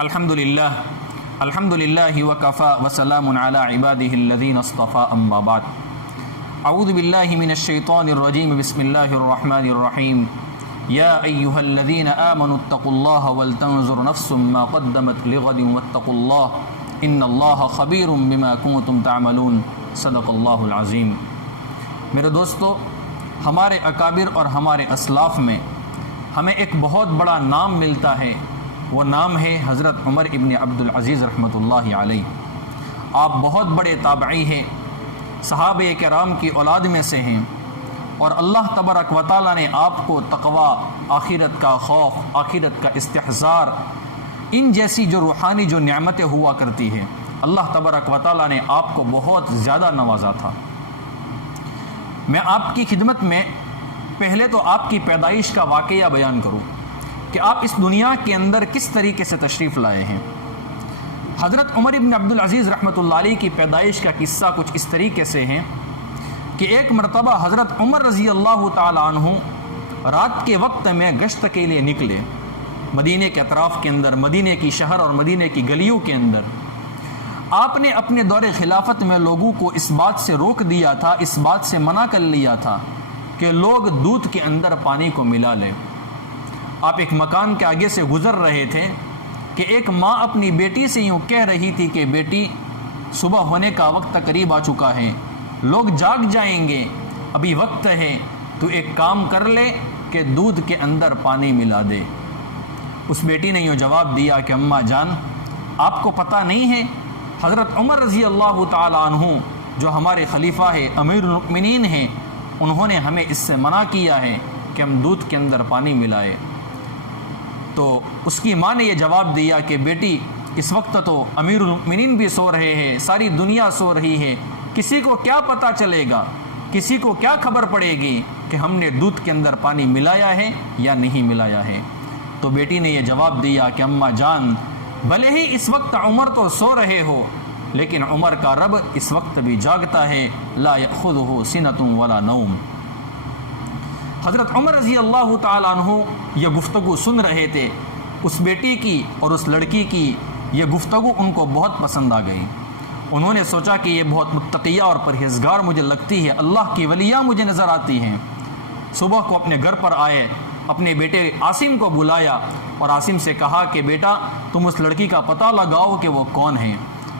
الحمدللہ وکفا وسلام علی عباده الذین اصطفى اما بعد اعوذ باللہ من الشیطان الرجیم بسم اللہ الرحمن الرحیم یا ایہا الذین آمنوا اتقوا اللہ ولتنظر نفس ما قدمت لغد واتقوا اللہ ان اللہ خبیر بما کنتم تعملون صدق اللہ العظیم۔ میرے دوستو، ہمارے اکابر اور ہمارے اسلاف میں ہمیں ایک بہت بڑا نام ملتا ہے، وہ نام ہے حضرت عمر ابن عبدالعزیز رحمۃ اللہ علیہ۔ آپ بہت بڑے تابعی ہیں، صحابہ کرام کی اولاد میں سے ہیں، اور اللہ تبارک و تعالیٰ نے آپ کو تقوی، آخرت کا خوف، آخرت کا استحضار، ان جیسی جو روحانی جو نعمتیں ہوا کرتی ہیں، اللہ تبارک و تعالیٰ نے آپ کو بہت زیادہ نوازا تھا۔ میں آپ کی خدمت میں پہلے تو آپ کی پیدائش کا واقعہ بیان کروں کہ آپ اس دنیا کے اندر کس طریقے سے تشریف لائے ہیں۔ حضرت عمر ابن عبدالعزیز رحمۃ اللہ علیہ کی پیدائش کا قصہ کچھ اس طریقے سے ہے کہ ایک مرتبہ حضرت عمر رضی اللہ تعالی عنہ رات کے وقت میں گشت کے لیے نکلے مدینے کے اطراف کے اندر، مدینے کی شہر اور مدینے کی گلیوں کے اندر۔ آپ نے اپنے دور خلافت میں لوگوں کو اس بات سے روک دیا تھا، اس بات سے منع کر لیا تھا کہ لوگ دودھ کے اندر پانی کو ملا لیں۔ آپ ایک مکان کے آگے سے گزر رہے تھے کہ ایک ماں اپنی بیٹی سے یوں کہہ رہی تھی کہ بیٹی، صبح ہونے کا وقت قریب آ چکا ہے، لوگ جاگ جائیں گے، ابھی وقت ہے، تو ایک کام کر لے کہ دودھ کے اندر پانی ملا دے۔ اس بیٹی نے یوں جواب دیا کہ اماں جان، آپ کو پتہ نہیں ہے حضرت عمر رضی اللہ تعالی عنہ جو ہمارے خلیفہ ہے، امیر المؤمنین ہیں، انہوں نے ہمیں اس سے منع کیا ہے کہ ہم دودھ کے اندر پانی ملائے۔ تو اس کی ماں نے یہ جواب دیا کہ بیٹی، اس وقت تو امیر المؤمنین بھی سو رہے ہیں، ساری دنیا سو رہی ہے، کسی کو کیا پتہ چلے گا، کسی کو کیا خبر پڑے گی کہ ہم نے دودھ کے اندر پانی ملایا ہے یا نہیں ملایا ہے۔ تو بیٹی نے یہ جواب دیا کہ اماں جان، بھلے ہی اس وقت عمر تو سو رہے ہو، لیکن عمر کا رب اس وقت بھی جاگتا ہے، لا یأخذہ سنۃ ولا نوم۔ حضرت عمر رضی اللہ تعالی عنہ یہ گفتگو سن رہے تھے۔ اس بیٹی کی اور اس لڑکی کی یہ گفتگو ان کو بہت پسند آ گئی۔ انہوں نے سوچا کہ یہ بہت متقیہ اور پرہیزگار مجھے لگتی ہے، اللہ کی ولیاں مجھے نظر آتی ہیں۔ صبح کو اپنے گھر پر آئے، اپنے بیٹے عاصم کو بلایا اور عاصم سے کہا کہ بیٹا، تم اس لڑکی کا پتہ لگاؤ کہ وہ کون ہے۔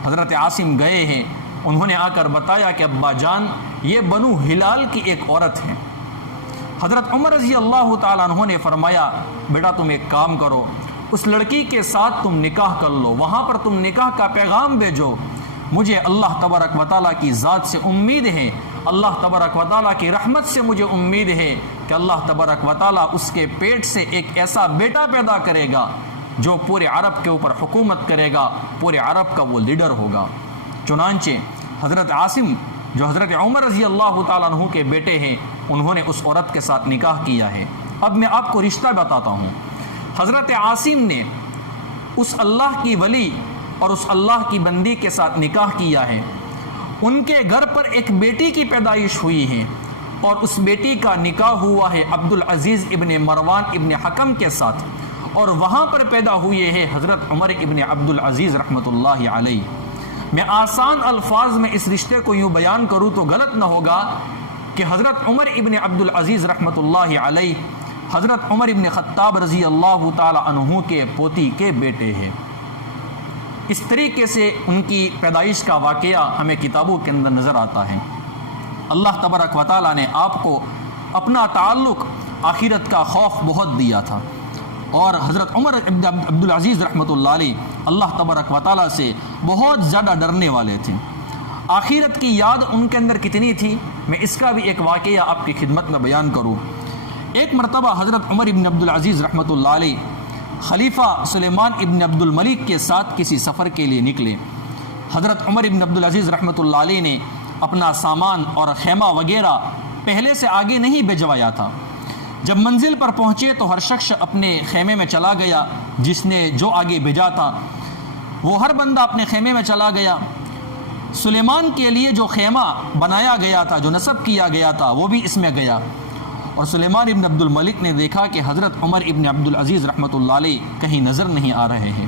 حضرت عاصم گئے ہیں، انہوں نے آ کر بتایا کہ ابا جان، یہ بنو ہلال کی ایک عورت ہے۔ حضرت عمر رضی اللہ تعالیٰ عنہ نے فرمایا بیٹا تم ایک کام کرو، اس لڑکی کے ساتھ تم نکاح کر لو، وہاں پر تم نکاح کا پیغام بھیجو، مجھے اللہ تبارک و تعالیٰ کی ذات سے امید ہے، اللہ تبارک و تعالیٰ کی رحمت سے مجھے امید ہے کہ اللہ تبارک و تعالیٰ اس کے پیٹ سے ایک ایسا بیٹا پیدا کرے گا جو پورے عرب کے اوپر حکومت کرے گا، پورے عرب کا وہ لیڈر ہوگا۔ چنانچہ حضرت عاصم جو حضرت عمر رضی اللہ تعالیٰ عنہ کے بیٹے ہیں، انہوں نے اس عورت کے ساتھ نکاح کیا ہے۔ اب میں آپ کو رشتہ بتاتا ہوں۔ حضرت عاصم نے اس اللہ کی ولی اور اس اللہ کی بندی کے ساتھ نکاح کیا ہے۔ ان کے گھر پر ایک بیٹی کی پیدائش ہوئی ہے، اور اس بیٹی کا نکاح ہوا ہے عبدالعزیز ابن مروان ابن حکم کے ساتھ، اور وہاں پر پیدا ہوئے ہیں حضرت عمر ابن عبدالعزیز رحمۃ اللہ علیہ۔ میں آسان الفاظ میں اس رشتے کو یوں بیان کروں تو غلط نہ ہوگا کہ حضرت عمر ابن عبدالعزیز رحمۃ اللہ علیہ حضرت عمر ابن خطاب رضی اللہ تعالی عنہ کے پوتی کے بیٹے ہیں۔ اس طریقے سے ان کی پیدائش کا واقعہ ہمیں کتابوں کے اندر نظر آتا ہے۔ اللہ تبارک و تعالیٰ نے آپ کو اپنا تعلق آخرت کا خوف بہت دیا تھا، اور حضرت عمر ابن عبدالعزیز رحمۃ اللہ علیہ اللہ تبارک و تعالیٰ سے بہت زیادہ ڈرنے والے تھے۔ آخرت کی یاد ان کے اندر کتنی تھی، میں اس کا بھی ایک واقعہ آپ کی خدمت میں بیان کروں۔ ایک مرتبہ حضرت عمر ابن عبدالعزیز رحمۃ اللہ علیہ خلیفہ سلیمان ابن عبد الملک کے ساتھ کسی سفر کے لیے نکلے۔ حضرت عمر ابن عبدالعزیز رحمۃ اللہ علیہ نے اپنا سامان اور خیمہ وغیرہ پہلے سے آگے نہیں بھجوایا تھا۔ جب منزل پر پہنچے تو ہر شخص اپنے خیمے میں چلا گیا، جس نے جو آگے بھیجا تھا وہ ہر بندہ اپنے خیمے میں چلا گیا۔ سلیمان کے لیے جو خیمہ بنایا گیا تھا، جو نصب کیا گیا تھا، وہ بھی اس میں گیا، اور سلیمان ابن عبد الملک نے دیکھا کہ حضرت عمر ابن عبدالعزیز رحمۃ اللہ علیہ کہیں نظر نہیں آ رہے ہیں۔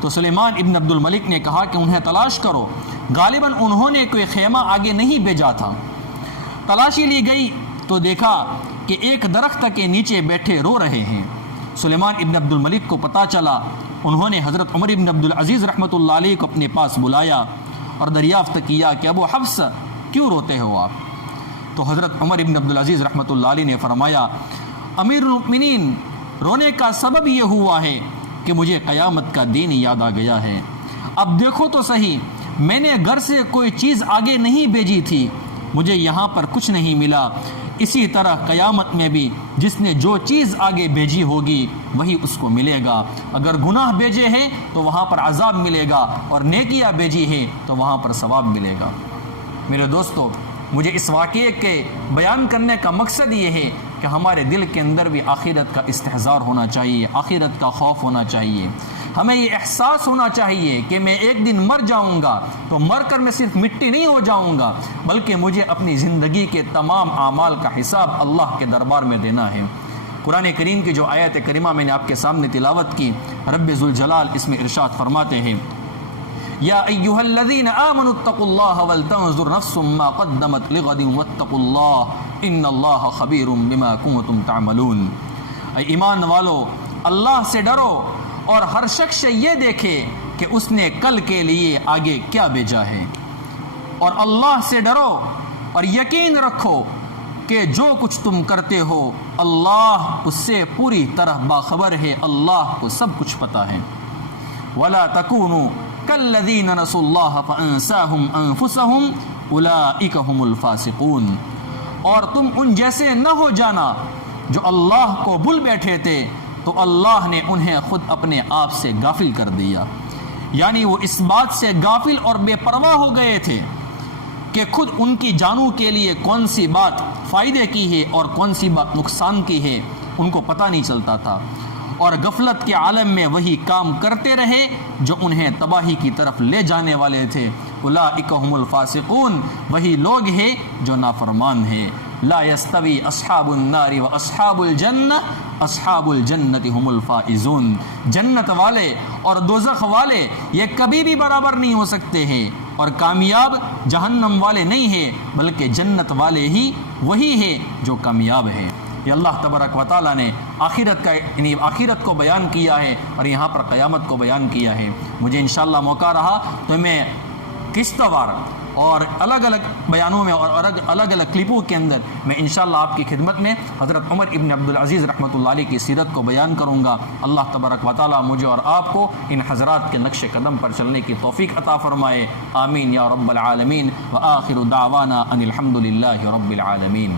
تو سلیمان ابن عبد الملک نے کہا کہ انہیں تلاش کرو، غالباً انہوں نے کوئی خیمہ آگے نہیں بھیجا تھا۔ تلاشی لی گئی تو دیکھا کہ ایک درخت کے نیچے بیٹھے رو رہے ہیں۔ سلیمان ابن عبد الملک کو پتہ چلا، انہوں نے حضرت عمر ابن عبد العزیز رحمۃ اللہ علیہ کو اپنے پاس بلایا اور دریافت کیا کہ ابو حفص کیوں روتے ہو آپ؟ تو حضرت عمر ابن عبد العزیز رحمۃ اللہ علیہ نے فرمایا، امیر المؤمنین، رونے کا سبب یہ ہوا ہے کہ مجھے قیامت کا دین یاد آ گیا ہے۔ اب دیکھو تو صحیح، میں نے گھر سے کوئی چیز آگے نہیں بھیجی تھی، مجھے یہاں پر کچھ نہیں ملا، اسی طرح قیامت میں بھی جس نے جو چیز آگے بھیجی ہوگی وہی اس کو ملے گا۔ اگر گناہ بھیجے ہیں تو وہاں پر عذاب ملے گا، اور نیکیاں بھیجی ہیں تو وہاں پر ثواب ملے گا۔ میرے دوستو، مجھے اس واقعے کے بیان کرنے کا مقصد یہ ہے کہ ہمارے دل کے اندر بھی آخرت کا استحضار ہونا چاہیے، آخرت کا خوف ہونا چاہیے۔ ہمیں یہ احساس ہونا چاہیے کہ میں ایک دن مر جاؤں گا تو مر کر میں صرف مٹی نہیں ہو جاؤں گا، بلکہ مجھے اپنی زندگی کے تمام اعمال کا حساب اللہ کے دربار میں دینا ہے۔ قرآن کریم کی جو آیت کریمہ میں نے آپ کے سامنے تلاوت کی، رب ذوالجلال اس میں ارشاد فرماتے ہیں، یا ایھا الذین آمنوا اتقوا اللہ ولتنظر نفس ما قدمت لغد واتقوا اللہ ان اللہ خبیر بما کنتم تعملون۔ اے ایمان والو، اللہ سے ڈرو اور ہر شخص یہ دیکھے کہ اس نے کل کے لیے آگے کیا بھیجا ہے، اور اللہ سے ڈرو اور یقین رکھو کہ جو کچھ تم کرتے ہو اللہ اس سے پوری طرح باخبر ہے، اللہ کو سب کچھ پتہ ہے۔ ولا تکونوا کالذین نسوا اللہ فانساہم انفسہم اولئک ھم الفاسقون، اور تم ان جیسے نہ ہو جانا جو اللہ کو بھول بیٹھے تھے تو اللہ نے انہیں خود اپنے آپ سے غافل کر دیا۔ یعنی وہ اس بات سے غافل اور بے پرواہ ہو گئے تھے کہ خود ان کی جانوں کے لیے کون سی بات فائدے کی ہے اور کون سی بات نقصان کی ہے ان کو پتہ نہیں چلتا تھا، اور غفلت کے عالم میں وہی کام کرتے رہے جو انہیں تباہی کی طرف لے جانے والے تھے۔ اولئک ھم الفاسقون، وہی لوگ ہیں جو نافرمان ہیں۔ لا یستوی اصحاب النار و اصحاب الجنہ، اصحاب الجنۃ ھم الفائزون۔ جنت والے اور دوزخ والے یہ کبھی بھی برابر نہیں ہو سکتے ہیں، اور کامیاب جہنم والے نہیں ہیں، بلکہ جنت والے ہی وہی ہیں جو کامیاب ہیں۔ یہ اللہ تبارک و تعالیٰ نے آخرت کو بیان کیا ہے اور یہاں پر قیامت کو بیان کیا ہے۔ مجھے انشاءاللہ موقع رہا تو میں قسط وار اور الگ الگ بیانوں میں اور الگ الگ کلپوں کے اندر میں انشاءاللہ آپ کی خدمت میں حضرت عمر ابن عبد العزیز رحمۃ اللہ علیہ کی سیرت کو بیان کروں گا۔ اللہ تبارک و تعالیٰ مجھے اور آپ کو ان حضرات کے نقش قدم پر چلنے کی توفیق عطا فرمائے، آمین یا رب العالمین۔ وآخر دعوانا ان الحمد للہ رب العالمین۔